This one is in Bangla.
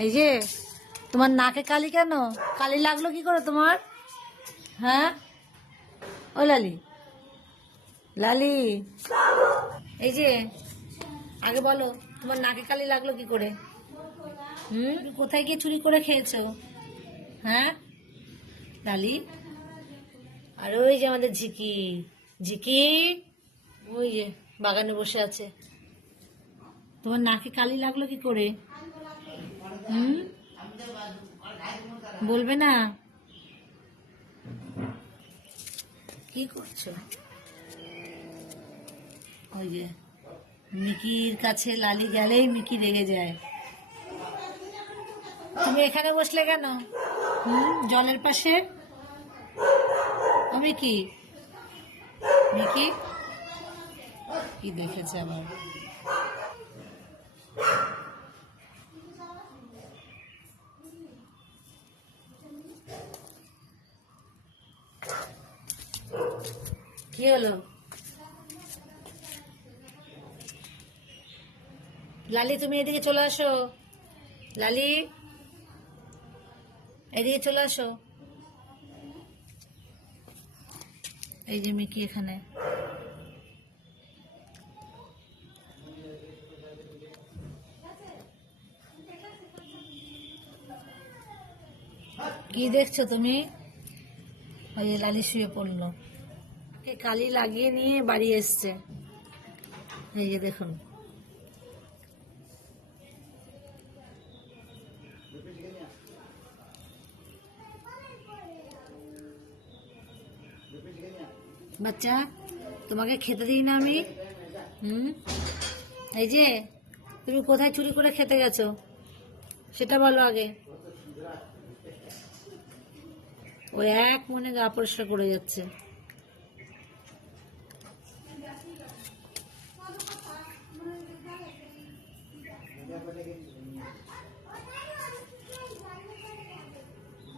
এই যে তোমার নাকে কালি কেন? কালি লাগলো কি করে তোমার? হ্যাঁ ও লালি, লালি, এই যে আগে বলো তোমার নাকে কালি লাগলো কি করে? কোথায় গিয়ে চুরি করে খেয়েছো? হ্যাঁ লালি, আর ওই যে আমাদের ঝিকি, ঝিকি ওই যে বাগানে বসে আছে। তোমার নাকে কালি লাগলো কি করে? হুম, বলবে না? কি করছো? ওই যে মিকির কাছে লালি গেলেই মিকি রেগে যায়। তুমি এখানে বসলে কেন? জলের পাশে। ও মিকি, মিকি কি দেখেছে আবার? কি হলো? লালি তুমি এদিকে চলে আসো। লালি এদিকে চলে আসো। এই যে মিকি এখানে। কি দেখছো তুমি? ওই যে লালি শুয়ে পড়লো, কালি লাগিয়ে নিয়ে বাড়ি এসছে। এই যে দেখুন। বাচ্চা তোমাকে খেতে দিই না আমি? এই যে তুমি কোথায় চুরি করে খেতে গেছো সেটা বলো আগে। ও এক মনে গা পরিষ্কার করে যাচ্ছে।